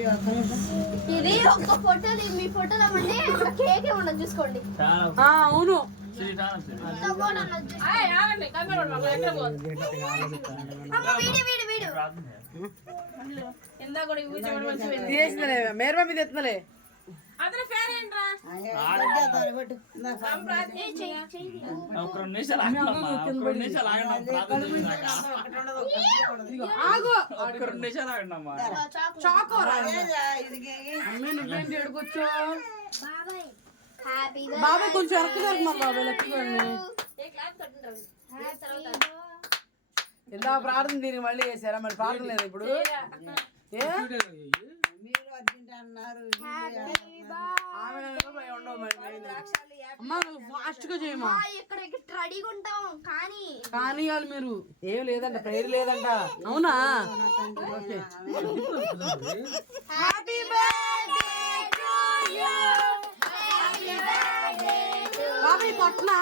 ఇది ఒక ఫోటో మీ ఫోటోలో ఉండి కేక్ ఉండదు చూసుకోండి. అవును మేరమా మీద ఎత్తులే బాబాయ్ కొంచెం వెనక్కి జరుగుతున్నారు బాబాయ్ లెక్కని ఎంత ప్రార్థన దీనికి మళ్ళీ చేశారా మరి ప్రార్థన లేదు ఇప్పుడు ఫాస్ట్ గా చేయమా కానీ వాళ్ళు మీరు ఏం లేదంట ప్రేరు లేదంట అవునా బాబాయ్ కొట్టనా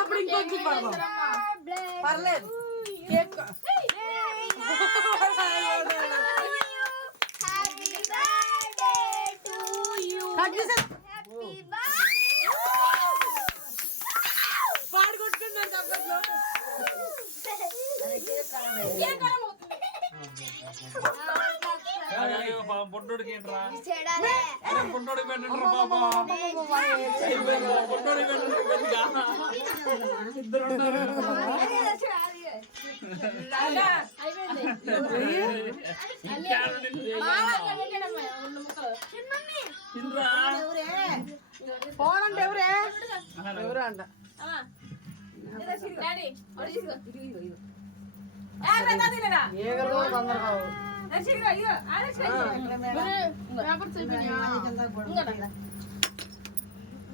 అప్పుడు ఇంకొంచెం పడదాం పర్లేదు కేక్ పాడు కొట్టుకుంటాను తప్పట్లో పొట్టోడికి ఏంట్రా పొట్టోడికి పెట్టండి బాబా పొట్టోడికి పెట్టండి ఇద్దరు ఫోన్ అంటే ఎవరే ఎవరు అంట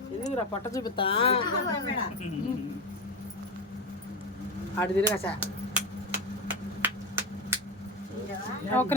ఎందుకురా పట్ట చూపిస్తా ఆడు తిరగా